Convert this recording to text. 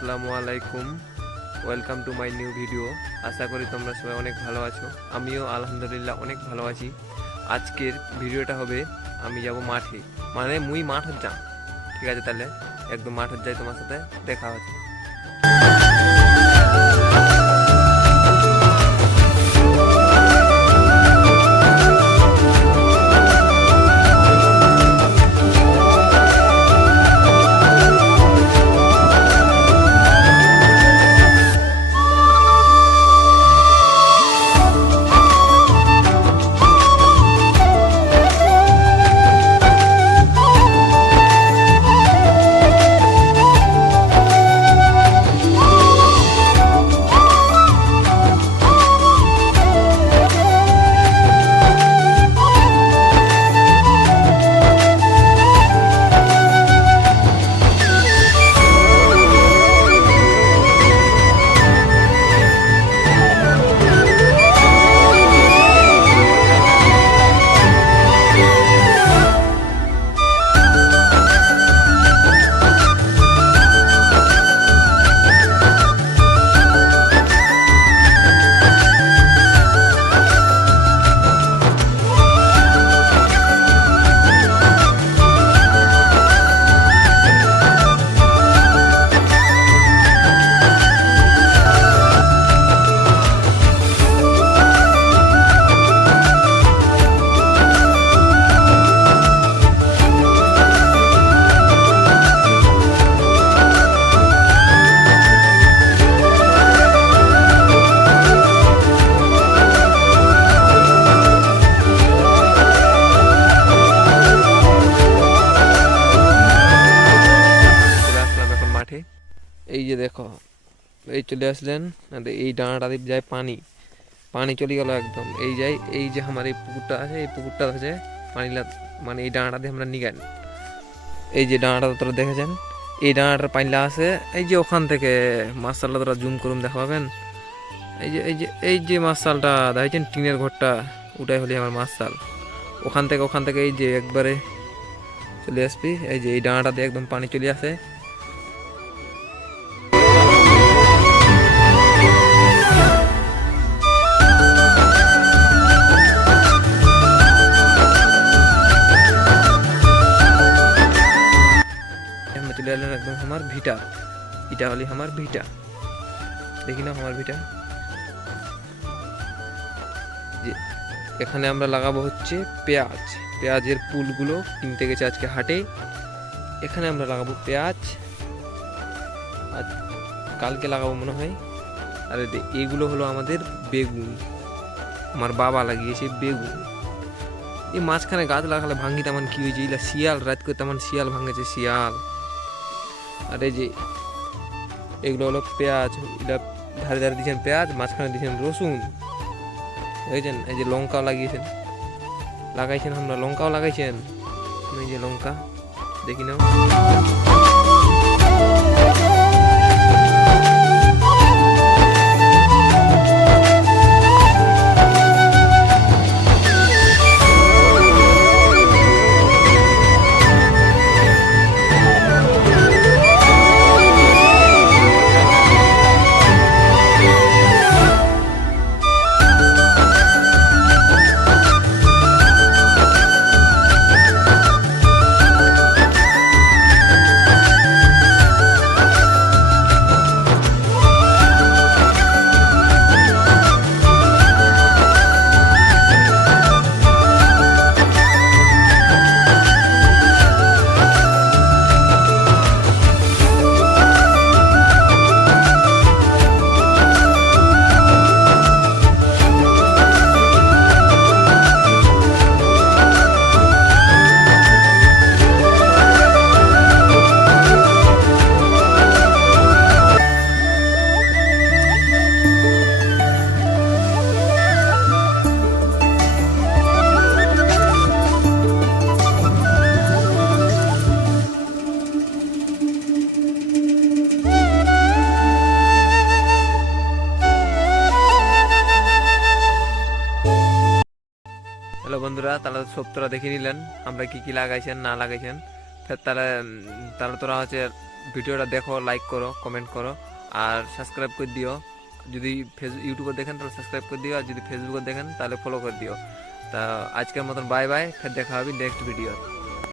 আসসালামু আলাইকুম, welcome to my new video. আশা করি তোমরা সবাই অনেক ভালো আছো। আমিও আলহামদুলিল্লাহ অনেক ভালো আছি। আজকের ভিডিওটা হবে আমি যাব মাঠে, মানে মুই মাঠত যাম। ঠিক আছে, তাহলে একদম মাঠত যাই, তোমার সাথে দেখা হচ্ছে। চলে আসলাম এখন মাঠে। এই যে দেখো, এই চলে আসলেন। আর এই ডাঁড়াটা দিয়ে যায় পানি, পানি চলে গেল একদম। এই যাই, এই যে আমার এই পুকুরটা আছে, এই পুকুরটা আছে পানি মানে এই ডাঁড়াটা দিয়ে আমরা নিগান। এই যে ডাঁড়াটা তোরা দেখেছেন, এই ডাঁড়াটার পানিলা আছে এই যে ওখান থেকে। মাছালটা তোরা জুম করুন, দেখা পাবেন। এই যে মাছালটা দেখেছেন, টিনের ঘরটা, ওটাই হলে আমার মাছাল। ওখান থেকে এই যে একবারে চলে আসবি। এই যে এই ডাঁড়াটা দিয়ে একদম পানি চলে আসে। আমরা চলে এলেন একদম আমার ভিটা। এটা হলে আমার ভিটা, দেখি না আমার ভিটা। যে এখানে আমরা লাগাবো হচ্ছে পেঁয়াজ। পেঁয়াজের পুলগুলো কিনতে গেছে আজকে হাটে। এখানে আমরা লাগাবো পেঁয়াজ, আর কালকে লাগাবো মনে হয়। আর এগুলো হলো আমাদের বেগুন, আমার বাবা লাগিয়েছে বেগুন। এই মাঝখানে গাছ লাগালে ভাঙ্গি তেমন কি হয়েছে, এগুলা শিয়াল রাত করে তেমন শিয়াল ভাঙেছে, শিয়াল। আর এই যে এগুলো হলো পেঁয়াজ, এটা ধারে ধারে দিয়েছেন পেঁয়াজ, মাঝখানে দিয়েছেন রসুন, বুঝেছেন। এই যে লঙ্কাও লাগাইছেন আমরা, লঙ্কাও লাগাইছেন। এই যে লঙ্কা, দেখি নাও। হ্যালো বন্ধুরা, তাহলে সব তোরা দেখে নিলেন আমরা কি কি লাগাইছেন না লাগাইছেন। ফের তাহলে তাহলে তোরা হচ্ছে ভিডিওটা দেখো, লাইক করো, কমেন্ট করো আর সাবস্ক্রাইব করে দিও। যদি ইউটিউবে দেখেন তাহলে সাবস্ক্রাইব করে দিও, আর যদি ফেসবুকে দেখেন তাহলে ফলো করে দিও। তা আজকের মতন বাই বাই, ফের দেখা হবে নেক্সট ভিডিও।